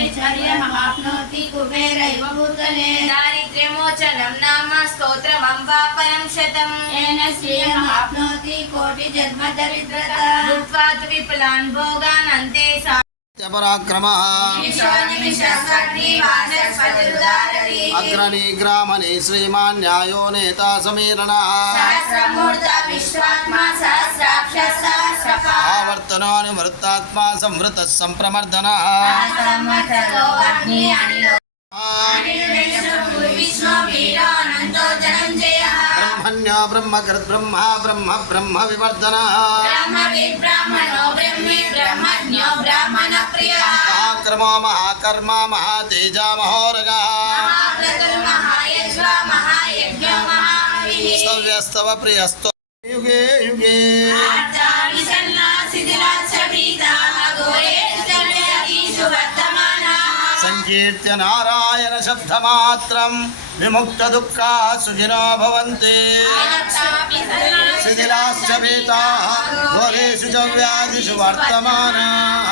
ऐश्वर्यमाप्नोति कुबेरैव भूतले दारिद्र्यमोचनं नाम स्तोत्रमम्बा परं शतम् येन श्रियमाप्नोति कोटिजन्मदरिद्रता भुक्त्वा तु विपुलान् भोगान् अन्ते पराक्रमः अग्रणी ग्रामणे श्रीमान् न्यायो नेता समीरणः आवर्तनानुवृत्तात्मा संवृतः सम्प्रमर्दनः ब्रह्मण्यो ब्रह्मकृत् ब्रह्मा ब्रह्म ब्रह्म विवर्धनः महाक्रमो महाकर्मा महातेजा महोरगः स्तव्यस्तव प्रियस्तो युगे युगे संकीर्त्य नारायण शब्दमात्रं विमुक्त दुःखा सुखिनो भवन्ति शिथिलाश्च भीताः घोरेषु च व्याधिषु वर्तमानाः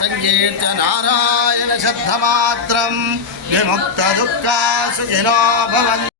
संकीर्त्य नारायण शब्दमात्रं विमुक्त दुःखा सुखिनो भवन्ति।